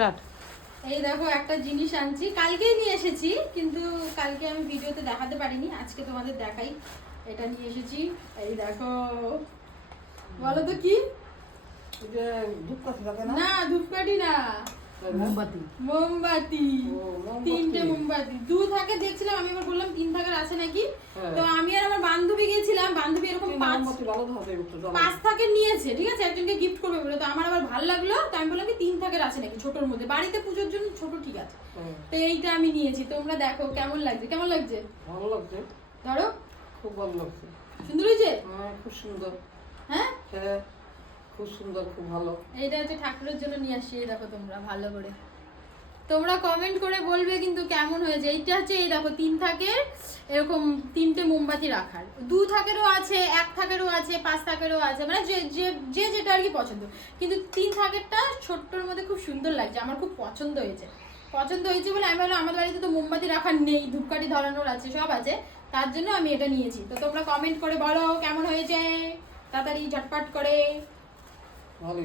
Start. এই দেখো একটা জিনিস আনছি, কালকেই নিয়ে এসেছি, কিন্তু কালকে আমি ভিডিওতে দেখাতে পারিনি, আজকে তোমাদের দেখাই। এটা নিয়ে এসেছি, এই দেখো। বলো তো কি? যে ধূপকাঠি থাকে না? না, ধূপকাঠি না, মোমবাতি। মোমবাতি। ও, মোমবাতি। 3টে মোমবাতি, 2 থাকে দেখছিলাম, আমি আবার বললাম 3 থাকার আছে নাকি। হ্যাঁ। তো আমি আর আমার বান্ধবী গেছিলাম, বান্ধবী এরকম 5 মোমবাতি ভালো থাকে একটু জ্বালানো। 5 থাকের নিয়েছে, ঠিক আছে, একজনকে গিফট করবে বলে। তো আমার আবার ভালো লাগলো, তো আমি বললাম কি 3 থাকের আছে নাকি ছোটর মধ্যে, বাড়িতে পুজোর জন্য ছোট ঠিক আছে। হ্যাঁ, তো এইটা আমি নিয়েছি, তোমরা দেখো কেমন লাগছে, কেমন লাগছে ভালো লাগছে, ধরো। খুব ভালো লাগছে। সুন্দর হয়েছে? হ্যাঁ, খুব সুন্দর। হ্যাঁ, হ্যাঁ, খুব সুন্দর, খুব ভালো। এইটা হচ্ছে ঠাকুরের জন্য নিয়ে আসছি। এই দেখো তোমরা ভালো করে তোমরা কমেন্ট করে বলবে কিন্তু কেমন হয়েছে। এইটা হচ্ছে এই দেখো 3 থাকের এরকম 3টে মোমবাতি রাখার, 2 থাকেরও আছে, 1 থাকেরও আছে, 5 থাকেরও আছে, মানে যে যে যে যেটা আর কি পছন্দ। কিন্তু 3 থাকেরটা ছোট্টর মধ্যে খুব সুন্দর লাগছে, আমার খুব পছন্দ হয়েছে। পছন্দ হয়েছে বলে আমি ভাবলাম আমাদের বাড়িতে তো মোমবাতি রাখার নেই, ধূপকাঠি ধরানোর আছে, সব আছে, তার জন্য আমি এটা নিয়েছি। তো তোমরা কমেন্ট করে বলো কেমন হয়েছে, তাড়াতাড়ি ঝটপট করে। ভালো।